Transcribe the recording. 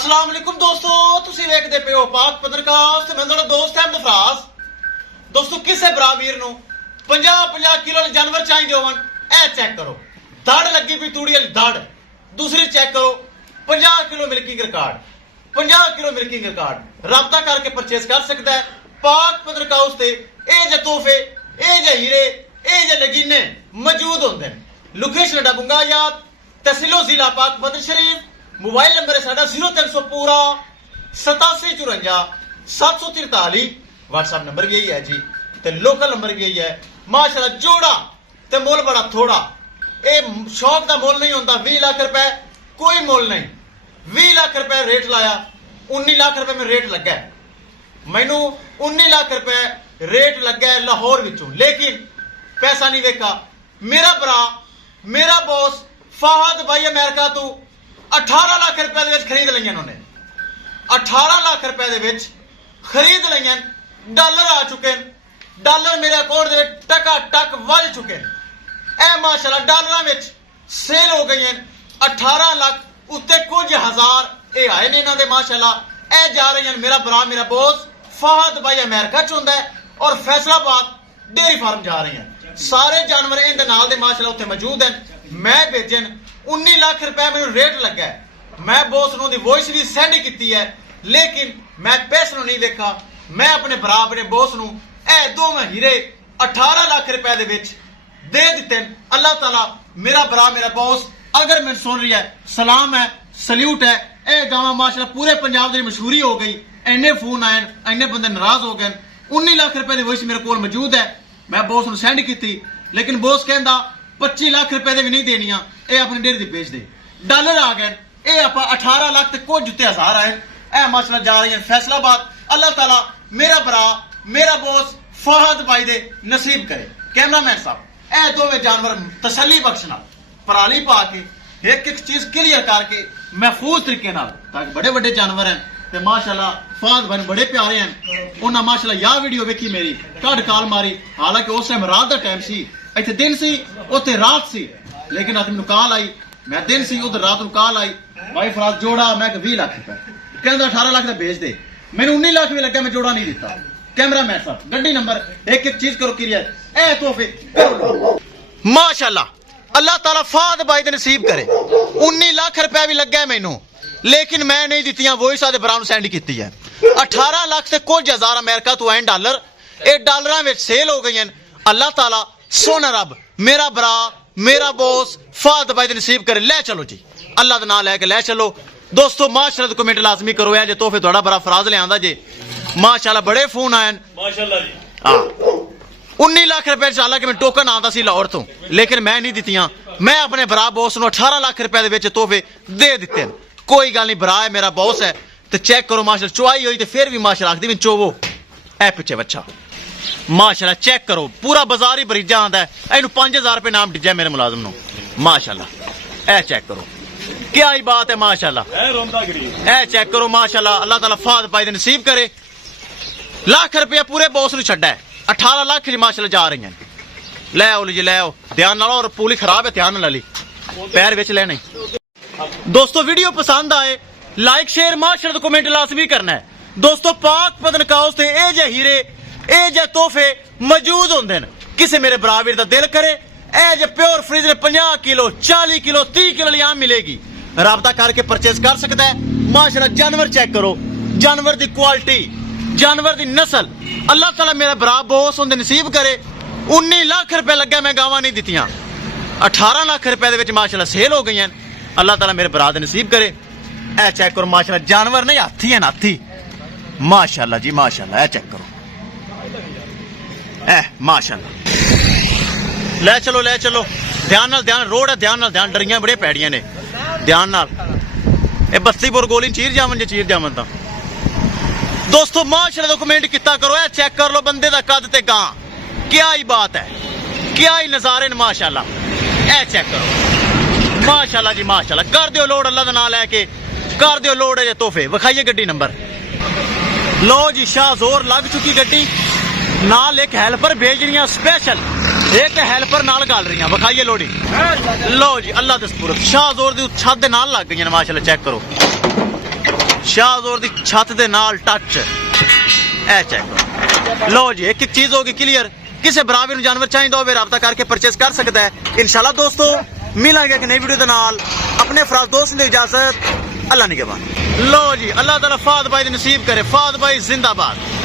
अस्सलाम वालेकुम दोस्तों, तुसी वेखदे पे हो पाक पत्रकार ते मैं तुहाडा दोस्त अहमद फराज। दोस्तों किसे भरा वीर नूं 50-50 किलो जानवर चाहिए होवन, ए चेक करो धड़ लगी भी तूड़ी वाली धड़। दूसरी चेक करो 50 kilo milking record, 50 kilo milking record. राबता करके परचेस कर सकता है पाक पत्रकार से। ए जे तोहफे, ए जे हीरे, ए जे नगीने मौजूद होंदे ने। लोकेशन डबुंगा याद, तहसीलो जिला पाक बदर शरीफ। मोबाइल नंबर है साडा 0300 पूरा 8754 743। व्हाट्सएप नंबर भी यही है जी, ते लोकल नंबर भी यही है। माशाल्लाह जोड़ा ते मोल बड़ा थोड़ा। ए शौक का मोल नहीं होता। 20 लाख रुपए कोई मोल नहीं। 20 लाख रुपए रेट लाया, 19 लाख रुपए में रेट लगा है। मैनू 19 लाख रुपए रेट लगा है लाहौर विचों, लेकिन पैसा नहीं वेखा। मेरा भरा, मेरा बॉस फहद भाई अमेरिका तू 18 लाख रुपए दे विच खरीद लईयां। उन्होंने 18 लाख रुपए दे विच खरीद लईयां। डॉलर आ चुके हैं, डॉलर मेरे अकाउंट दे विच टका टक वज चुके हैं। ए माशाल्लाह डॉलरां विच सेल हो गई हैं। 18 लाख उत्ते कुछ हजार ए आए ने इन्हां दे। माशाल्लाह ए जा रही हैं। मेरा भरा, मेरा बॉस फहद भाई अमेरिका च हुंदा है और फैसलाबाद डेयरी फार्म जा रही हैं। सारे जानवर इहदे नाल दे माशाल्लाह उत्थे मौजूद हैं। मैं भेजन 19 लाख रुपए मैंने रेट लगा है। मैं बॉस नूं दी वॉइस भी सेंड की है, लेकिन मैं पैसे नूं नहीं देखा। मैं अपने भरा, अपने बॉस नूं ए दोवें हीरे 18 लाख रुपए दे विच दे दिते। अल्लाह ताला मेरा भरा, मेरा बॉस अगर मैं सुन रही है, सलाम है, सल्यूट है। ए गावां माशाल्लाह पूरे पंजाब दी मशहूरी हो गई। इन्ने फोन आए, इन्ने बंदे नाराज हो गए। 19 लाख रुपए दी वॉइस मेरे कोल मौजूद है। मैं बॉस नूं सेंड की, लेकिन बॉस कहंदा 25 लाख रुपए दे भी नहीं देनियां, ए अपनी डेयरी दी बेच दे। डॉलर आ गए, ए आपा 18 लाख ते कुछ जुत्ते हजार आए। ए माशाल्लाह जा रही है फैसलाबाद। अल्लाह ताला मेरा भरा, मेरा बॉस फहद भाई दे नसीब करे। कैमरामैन साहब ए दोवें जानवर तसल्ली बख्शना पराली पा के एक एक चीज क्लियर करके महफूज तरीके नाल, ताकि बड़े बड़े जानवर हैं ते माशाल्लाह फहद भाई बड़े प्यारे हैं। उन्हें माशाल्लाह या वीडियो वेखी मेरी, कड कॉल मारी। हालांकि उस टाइम रात का टाइम सी, इतने दिन सी उत्थे रात सी, लेकिन रात मैनू कॉल आई। मैं दिन सी उधर रात को कॉल आई, भाई फराज जोड़ा मैं 20 लाख रुपए कहता 18 लाख का भेज दे। मैंने 19 लाख भी लगा, मैं जोड़ा नहीं दिता। कैमरामैन साहब गड्डी नंबर एक एक चीज करो क्लियर। ए तोहफे माशाल्लाह अल्लाह ताला फहद भाई दे नसीब करे। 19 लाख रुपया भी लगा मैनू, लेकिन मैं नहीं दित्तियां। वॉइस आदे भरा सेंड की है। 18 लाख से कुछ हजार अमेरिका तो आए डॉलर, ए डॉलर में सेल हो गई हैं। अल्लाह ताला सोना रब मेरा भरा, मेरा बॉस फहद भाई नसीब करे। ले चलो जी, अल्लाह का नाम लैके ले चलो। दोस्तों माशाल्लाह कमेंट लाजमी करो। जे तोहफे थोड़ा बड़ा फराज ले आंदा जे। माशाल्लाह बड़े फोन आए माशाल्लाह जी। हाँ 19 लाख रुपए चाला कि मैं टोकन आंदा सी लाहौर तो, लेकिन मैं नहीं दित्तियां। मैं अपने भरा बॉस नूं 18 लाख रुपए दे विच तोहफे दे दित्ते। कोई गल नहीं, भरा है मेरा बॉस है। तो चेक करो माशाल्लाह चुआई हुई तो फिर भी माशाल्लाह आखदी मैं चोवो। ए पिछे बच्चा माशाल्लाह चेक करो, पूरा बाजार ही बरीजा आंदा है। इनू 5000 रुपए नाम डिजा मेरे मुलाजम नूं। माशाल्लाह ए चेक करो, क्या ही बात है माशाल्लाह। ए चेक करो माशाल्लाह। अल्लाह ताला फहद भाई दे नसीब करे। लाख रुपया पूरे बॉस नूं छड्डा है। 18 लाख जी माशाल्लाह जा रही हैं। ले आओ जी, ले आओ ध्यान नाल। और पूली खराब है, ध्यान नाल ली पैर विच लेने। दोस्तों वीडियो पसंद आए लाइक शेयर माशाल्लाह कमेंट लाजमी करना है। दोस्तों पाक पतनकाउस ते ए जे हीरे, ए जे तोहफे मौजूद होंदे न। किसे मेरे बराबर दा दिल करे, ए जे प्योर फ्रीज ने 50 किलो 40 किलो 30 किलो लिया मिलेगी। राबता करके परचेज कर सकता है। माशाल्लाह जानवर चेक करो, जानवर दी क्वालिटी, जानवर दी नस्ल। अल्लाह ताला मेरा बरा बॉस उनके नसीब करे। 19 लाख रुपए लगे, मैं गावां नहीं दित्तियां। 18 लाख रुपए दे विच माशाल्लाह सेल हो गई हैं। अल्लाह ताला मेरे बरा दे नसीब करे। ए चेक करो माशाल्लाह जानवर नहीं, हाथी हैं हाथी। माशाल्लाह जी माशाल्लाह। ए चेक करो ए माशाल्लाह। ले चलो ले चलो, ध्यान नाल ध्यान। रोड है, ध्यान नाल ध्यान। डरियां बड़े पैड़ियां ने, ध्यान नाल। ए बस्तीपुर गोली चीर जावन जे चीर जावन तां। दोस्तों माशाल्लाह कमेंट किता करो। ए चेक कर लो बंदे दा कद ते गां, क्या ही बात है, क्या ही नजारे ने माशाल्लाह। ए चेक करो माशाल्लाह जी माशाल्लाह। कर दियो लोड अल्लाह दा नाम लैके, कर दियो लोड है जे तोहफे। विखाइए गड्डी नंबर। लो जी शाह जोर लग चुकी गड्डी नाल। एक हेल्पर भेज रही स्पेशल, एक हेल्पर नाल गल रही। विखाइए लोडी। लो जी अल्लाह दे सुपुर्द शाह जोर दी छत दे नाल लग गई माशाल्लाह। चेक करो ਸ਼ਾਹਜ਼ੋਰ ਦੀ ਛੱਤ ਦੇ ਨਾਲ ਟੱਚ। ਇਹ ਚੈੱਕ ਕਰੋ। ਲਓ ਜੀ ਇੱਕ ਚੀਜ਼ ਹੋਗੀ ਕਲੀਅਰ। ਕਿਸੇ ਭਰਾ ਵੀਰ ਨੂੰ ਜਾਨਵਰ ਚਾਹੀਦਾ ਹੋਵੇ ਰਾਬਤਾ ਕਰਕੇ ਪਰਚੇਸ ਕਰ ਸਕਦਾ ਹੈ। ਇਨਸ਼ਾਅੱਲਾ ਦੋਸਤੋ ਮਿਲਾਂਗੇ ਇੱਕ ਨਈ ਵੀਡੀਓ ਦੇ ਨਾਲ। ਆਪਣੇ ਫਰਾਜ਼ ਦੋਸਤ ਨੂੰ ਇਜਾਜ਼ਤ। अल्लाह निगहबान। लो जी अल्लाह ताला फाद भाई नसीब करे। फाद भाई जिंदाबाद।